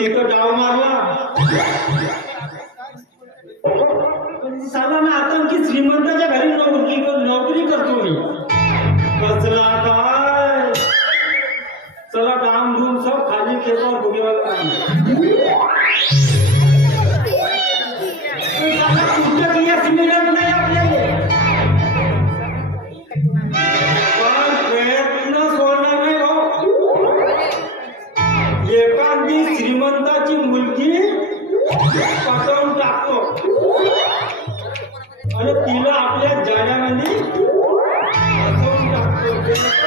तिथं डाव मारला साला ना आता की श्रीमंताच्या घरी नोकरी करतो मी कसला काय चला डाम डूम सब खाली खेळावर भोगेवाला कुठं यश मिळत नाही आपल्याला पण प्रयत्न सोडणार नाही भाऊ एखादी श्रीमंताची मुलगी पटवून टाकतो आणि तिला आपल्या जाण्यामध्ये फसवून टाकतो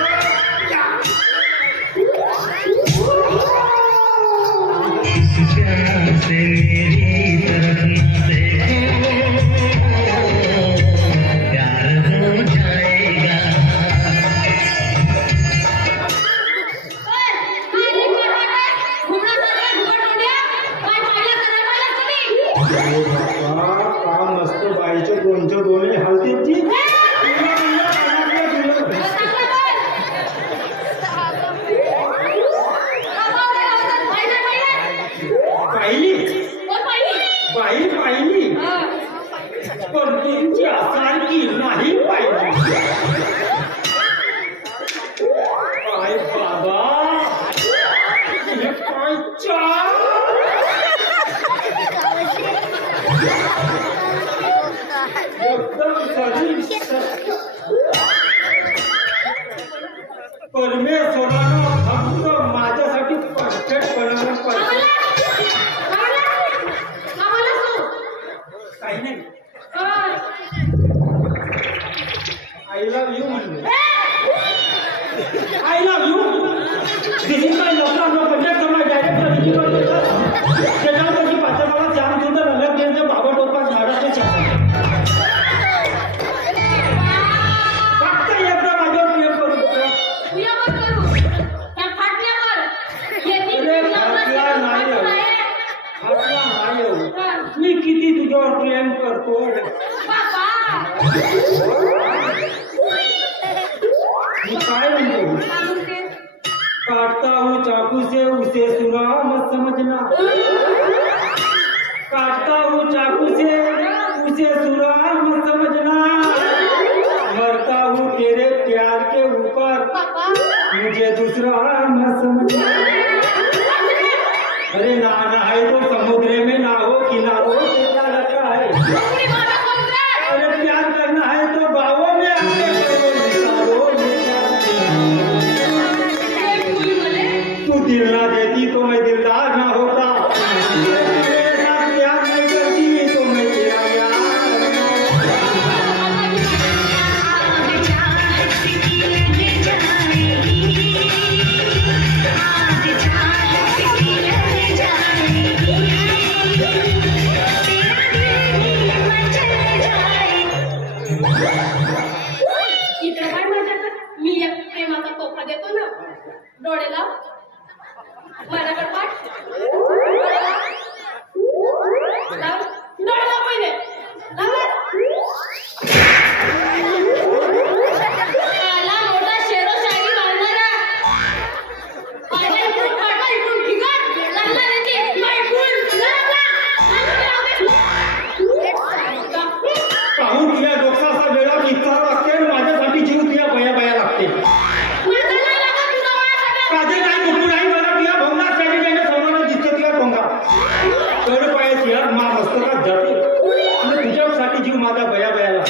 काम नसतं बाईच्या दोनच्या दोन्ही हलतेची बाई पाहिली पण तुमची सारखी नाही पाहिली काय बाबा परमेश्वरानं फक्त माझ्यासाठी परफेक्ट बनवलं पाहिजे काही नाही आय लव्ह यू म्हणले I love you this is my love no connect to my director त्याच्यावरची पाचनाला जाम सुंदर अलग त्यांच्या बाबा टोपा झाडाचे छान फक्त एकदा माझ्यावर प्रेम करू मी किती तुझ्यावर प्रेम करतो मी काय म्हणतो काटता हूँ चाकू से उसे सुरा मत समझना काटता हूँ चाकू से उसे सुरा मत समझना मरता हूँ तेरे प्यार के ऊपर मुझे दूसरा मत समझना अरे नहाना है तो समुद्र में ना हो किनारों से क्या रखा है अरे प्यार करना है तो बावों में आके करो तू दिल ना देती तो मैं दिलदार ना होता मेरे साथ प्यार नहीं करती तो मैं तेरा यार इकडे काय माझ्या मी एक प्रेमाचा तोफा देतो ना डोळ्याला माझ्याकडे पाठ डोळ्याला पहिले मोठा शेरो शायरी मारणारा इकडून ठिकाण लागला पाहून तुझ्या डोक्याचा वेळा निघता लागते माझ्यासाठी जीव तुझ्या बया बया लागते काजे नाही नको नाही मला तुझ्या भोंगा चालीने सोनाला दिसतं तुझ्या भोंगा तर पायाची मा मस्तकात जाते आणि तुझ्यासाठी जीव माझा बया बया लागते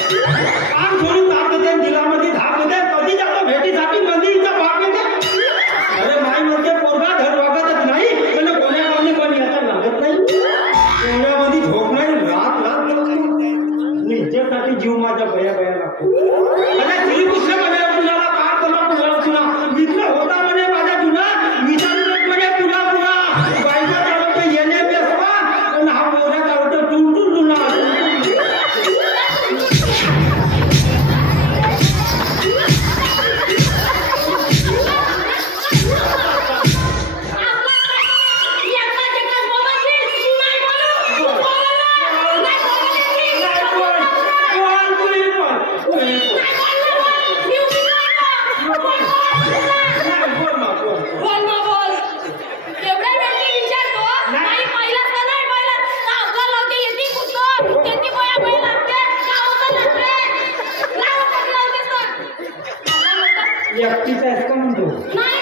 एकटीच आहेस का म्हणतो? नाही